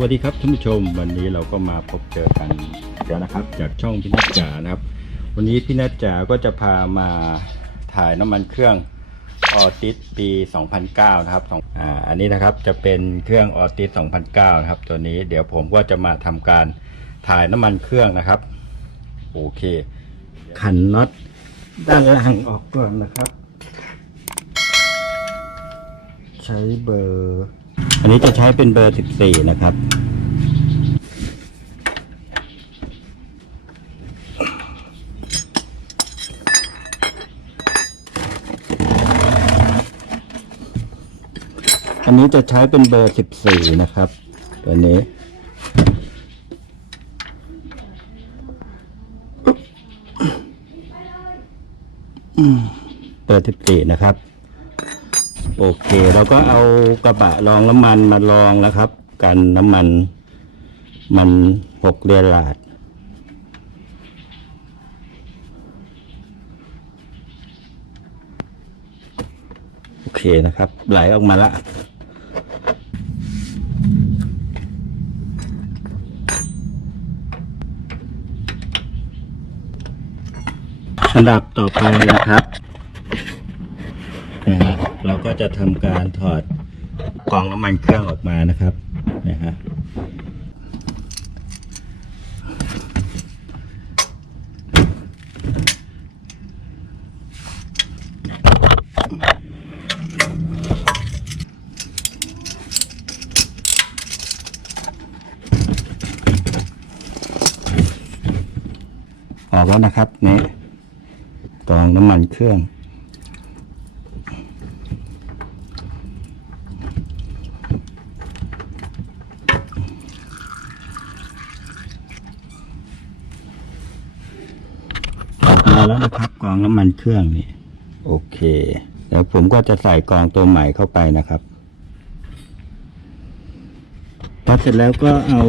วัสดีครับท่านผู้ชม วันนี้เราก็มาพบเจอกันเดี๋ยวนะครับ จากช่องพี่นัทจ๋านะครับ วันนี้พี่นัทจ๋าก็จะพามาถ่ายน้ำมันเครื่องออติสปี 2009 นะครับสองอ่าอันนี้นะครับจะเป็นเครื่องออติส2009 นะครับ ตัวนี้เดี๋ยวผมก็จะมาทำการถ่ายน้ำมันเครื่องนะครับ โอเค ขันน็อตด้านล่างออกก่อนนะครับ ใช้เบอร์ อันนี้จะใช้เป็นเบอร์ 14 นะครับ อันนี้จะใช้เป็นเบอร์ 14 นะครับ ตัวนี้เบอร์ 14 นะครับ โอเคเราก็เอากระบะรองน้ำมันมาลองแล้วครับ กันน้ำมัน มันหกเรียลาดโอเคนะครับ ไหลออกมาละอันดับต่อไปนะครับ ก็จะทำการถอดกรองน้ำมันเครื่องออกมานะครับนะฮะออกแล้วนะครับนี่กองน้ำมันเครื่อง ออกมา แล้วนะครับกองน้ำมันเครื่องนี่โอเคเดี๋ยวผมก็จะใส่กองตัวใหม่เข้าไปนะครับพอเสร็จแล้วก็เอา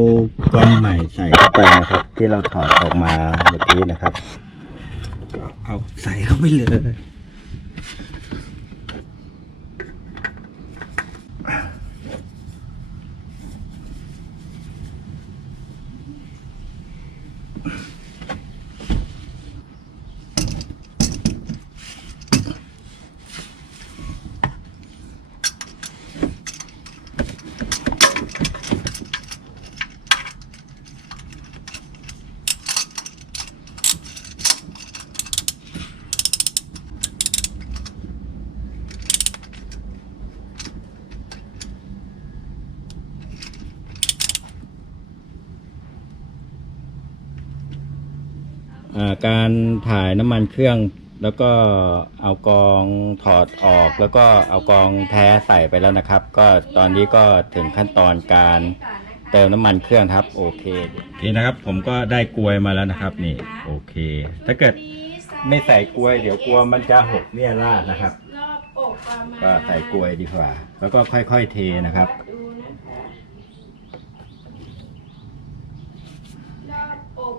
กองใหม่ใส่เข้าไปนะครับ ที่เราถอดออกมาเมื่อกี้นะครับ ก็เอาใส่เข้าไปเลย การถ่ายน้ำมันเครื่องแล้วก็เอากองถอดออกแล้วก็เอากองแท้ใส่ไปแล้วนะครับ ก็ตอนนี้ก็ถึงขั้นตอนการเติมน้ำมันเครื่องครับ โอเคนี่นะครับ ผมก็ได้กลวยมาแล้วนะครับ นี่ โอเค ถ้าเกิดไม่ใส่กลวยเดี๋ยวกลัวมันจะหกเนี่ยราดนะครับ ก็ใส่กลวยดีกว่า แล้วก็ค่อยๆเทนะครับ ดูนะคะรอบอก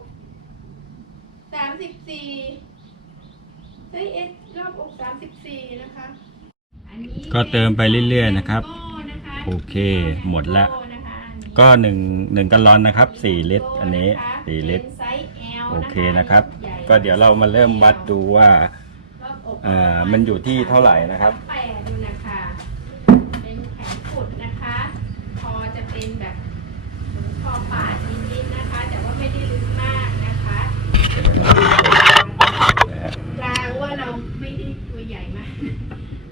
สามสิบสี่ เฮ้ยเอ็ดรอบอกสามสิบสี่นะคะอันนี้ก็เติมไปเรื่อยๆนะครับโก้นะคะโอเคหมดละโก้นะคะก็หนึ่งหนึ่งกัลลอนนะครับสี่ลิตร อันนี้โก้ะคะสี่ลิตรเป็นไซส์ L โอเคนะครับใหญ่ก็เดี๋ยวเรามาเริ่มวัดดูว่ารอบอกอ่ามันอยู่ที่เท่าไหร่นะครับแปดดูนะคะเป็นแข็งขุดนะคะ พอจะเป็นแบบเหมือนคอปาดนิดๆนะคะ แต่ว่าไม่ได้ลึกมากนะคะกลางว่าเราไม่ได้ตัวใหญ่มาก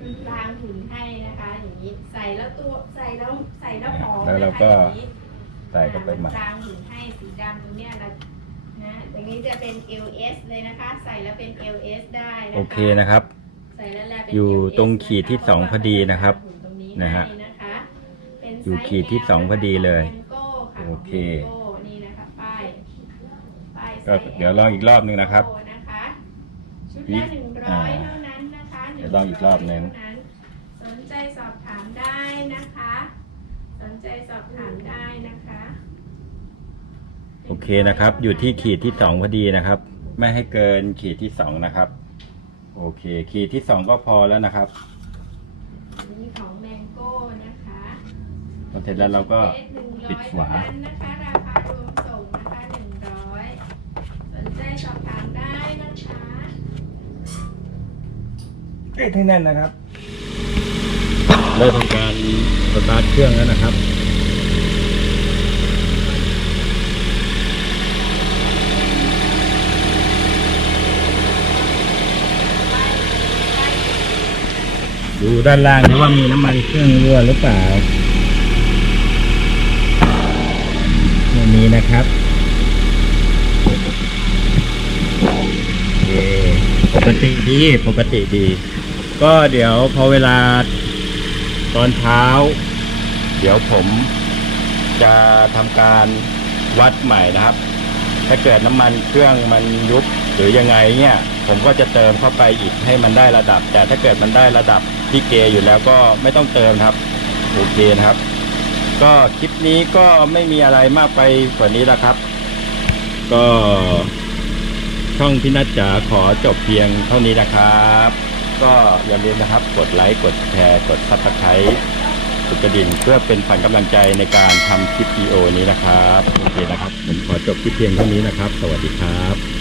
มันกลางหุ่นให้นะคะ อย่างนี้ใส่แล้วตัวใส่แล้วใส่ แล้วหอมแล้วเรานะคะก็อย่างนี้ใส่เข้าไปใหม่กลางหุ่นให้สีดำตรงเนี้ยนะนะอย่างนี้จะเป็น LS เลยนะคะ ใส่แล้วเป็น LS ได้นะคะโอเคนะครับ ใส่แล้วแลเป็น อยู่ LS ตรงขีดที่สองพอดีนะครับตรงนี้นะฮะให้นะคะเป็นอยู่ไซส์ ขีดที่สองพอดีเลยแมงโก้ค่ะโอเคแมงโก้นี่นะคะป้ายป้ายไซก็ส์เดี๋ยวลองอีกรอบหนึ่งนะครับแมงโก้นะคะชุดนี่ละหนึ่งอ่าร้อยเท่านั้นนะคะเดี๋ยวลองอีกรอบหนึ่ง เท่าสนใจสอบถามได้นะคะสน ใจสอบถามได้นะคะ โอเคนะครับ อยู่ที่ขีดที่สองพอดีนะครับ ไม่ให้เกินขีดที่สองนะครับ โอเค ขีดที่สองก็พอแล้วนะครับอันนี้ของแมงโก้นะคะโอพอเสร็จแล้วเราก็เอสหนึ่งร้ปิอยดเท่าฝานั้นนะคะราคารวมส่งนะคะหนึ่งร้อยสนใจสอบถามได้นะคะเอ๊ะที่แน่นนะครับ เริ่มทำการสตาร์ทเครื่องแล้วนะครับดูด้านล่างนะว่ามีน้ำมันเครื่องรั่วหรือเปล่าไม่มีนะครับโอเคปกติดีปกติดี ก็เดี๋ยวพอเวลา ตอนเช้า เดี๋ยวผมจะทำการวัดใหม่นะครับ ถ้าเกิดน้ำมันเครื่องมันยุบหรือยังไงเนี่ย ผมก็จะเติมเข้าไปอีกให้มันได้ระดับ แต่ถ้าเกิดมันได้ระดับที่เกอยู่แล้วก็ไม่ต้องเติมครับโอเคนะครับ ก็คลิปนี้ก็ไม่มีอะไรมากไปกว่านี้แล้วครับ ก็ช่องพี่นัทจ๋าขอจบเพียงเท่านี้นะครับ ก็อย่าลืมนะครับ กดไลค์ กดแชร์ กดซับสไครต์กดกระดิ่งเพื่อเป็นฝันกำลังใจในการทำคลิปวิดีโอนี้นะครับ โอเคนะครับ ผมขอจบคลิปเพียงเท่านี้นะครับ สวัสดีครับ